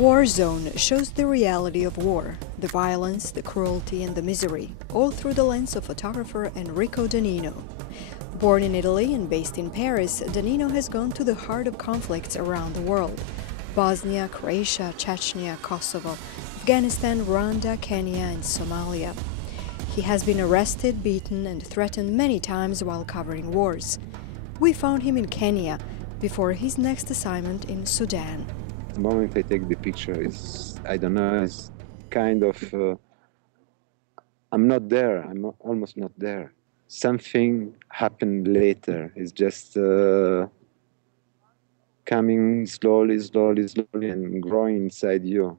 War Zone shows the reality of war, the violence, the cruelty and the misery, all through the lens of photographer Enrico Dagnino. Born in Italy and based in Paris, Dagnino has gone to the heart of conflicts around the world: Bosnia, Croatia, Chechnya, Kosovo, Afghanistan, Rwanda, Kenya and Somalia. He has been arrested, beaten and threatened many times while covering wars. We found him in Kenya before his next assignment in Sudan. The moment I take the picture is, I don't know, it's kind of, I'm not there, I'm almost not there. Something happened later, it's just coming slowly and growing inside you.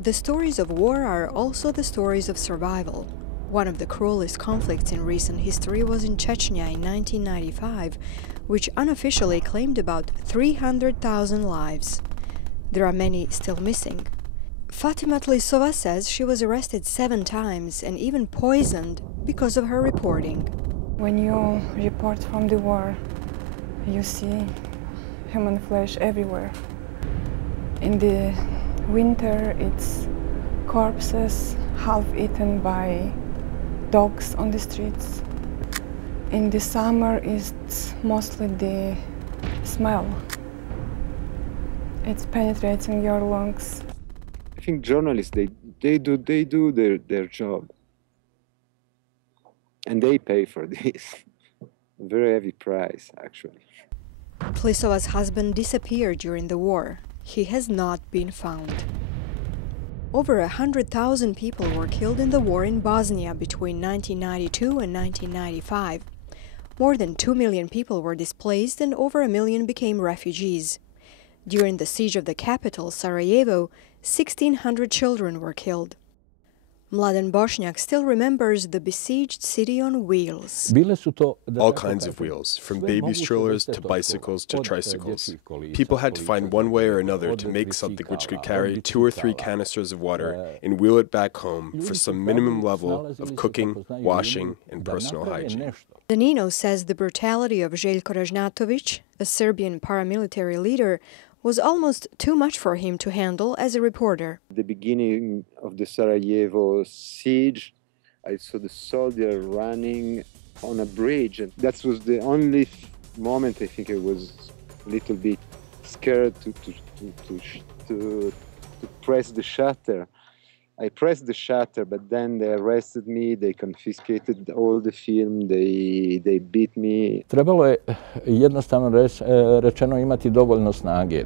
The stories of war are also the stories of survival. One of the cruelest conflicts in recent history was in Chechnya in 1995, which unofficially claimed about 300,000 lives. There are many still missing. Fatima Tlisova says she was arrested 7 times and even poisoned because of her reporting. When you report from the war, you see human flesh everywhere. In the winter, it's corpses half eaten by dogs on the streets. In the summer, it's mostly the smell. It penetrates in your lungs. I think journalists, they do their job. And they pay for this. A very heavy price, actually. Tlisova's husband disappeared during the war. He has not been found. Over 100,000 people were killed in the war in Bosnia between 1992 and 1995. More than 2 million people were displaced and over 1 million became refugees. During the siege of the capital, Sarajevo, 1,600 children were killed. Mladen Bošnjak still remembers the besieged city on wheels. All kinds of wheels, from baby strollers to bicycles to tricycles. People had to find one way or another to make something which could carry 2 or 3 canisters of water and wheel it back home for some minimum level of cooking, washing, and personal hygiene. Dagnino says the brutality of Željko Ražnatović, a Serbian paramilitary leader, was almost too much for him to handle as a reporter. At the beginning of the Sarajevo siege, I saw the soldier running on a bridge, and that was the only moment I think I was a little bit scared to press the shutter. I pressed the shutter, but then they arrested me, they confiscated all the film, they beat me. Trebalo je jednostavno rečeno imati dovoljno snage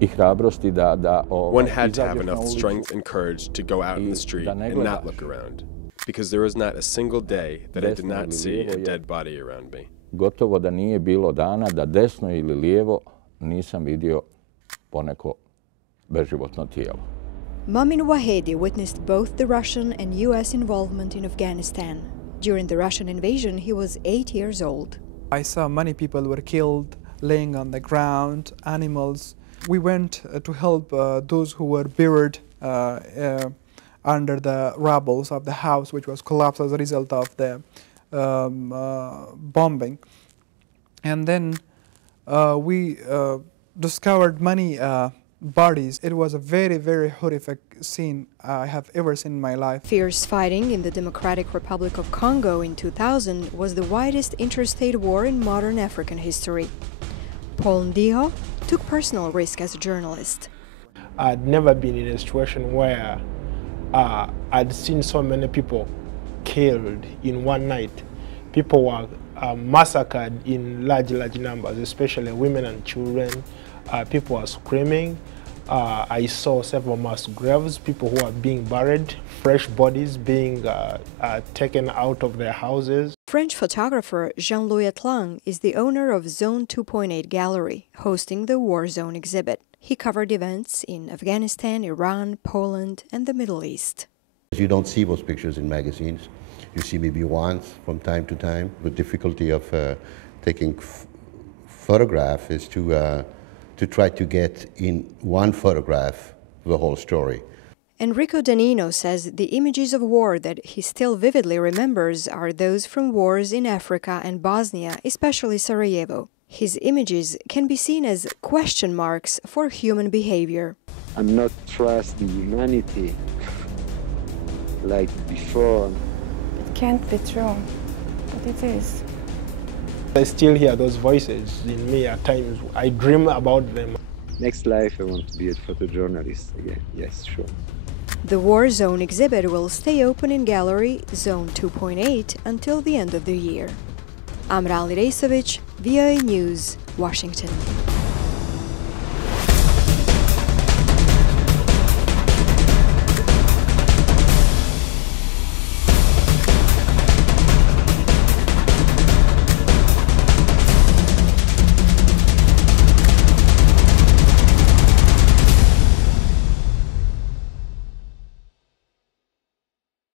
I hrabrosti da One had to have enough strength and courage to go out in the street and not look around, because there was not a single day that I did not see a dead body around me. Gotovo da nije bilo dana da desno ili lijevo nisam vidio poneko beživotno tijelo. Mamin Wahedi witnessed both the Russian and US involvement in Afghanistan. During the Russian invasion, he was 8 years old. I saw many people were killed, laying on the ground, animals. We went to help those who were buried under the rubble of the house, which was collapsed as a result of the bombing. And then we discovered many bodies. It was a very, very horrific scene I have ever seen in my life. Fierce fighting in the Democratic Republic of Congo in 2000 was the widest interstate war in modern African history. Paul Ndiho took personal risk as a journalist. I'd never been in a situation where I'd seen so many people killed in one night. People were massacred in large numbers, especially women and children. People were screaming. I saw several mass graves, people who are being buried, fresh bodies being taken out of their houses. French photographer Jean-Louis Atlang is the owner of Zone 2.8 Gallery, hosting the War Zone exhibit. He covered events in Afghanistan, Iran, Poland, and the Middle East. You don't see those pictures in magazines. You see maybe once from time to time. The difficulty of taking photograph is to try to get in one photograph the whole story. Enrico Dagnino says the images of war that he still vividly remembers are those from wars in Africa and Bosnia, especially Sarajevo. His images can be seen as question marks for human behavior. I'm not trusting humanity like before. It can't be true, but it is. I still hear those voices in me at times. I dream about them. Next life, I want to be a photojournalist again. Yes, sure. The War Zone exhibit will stay open in Gallery Zone 2.8 until the end of the year. Amra, Alirejsovic, VOA News, Washington.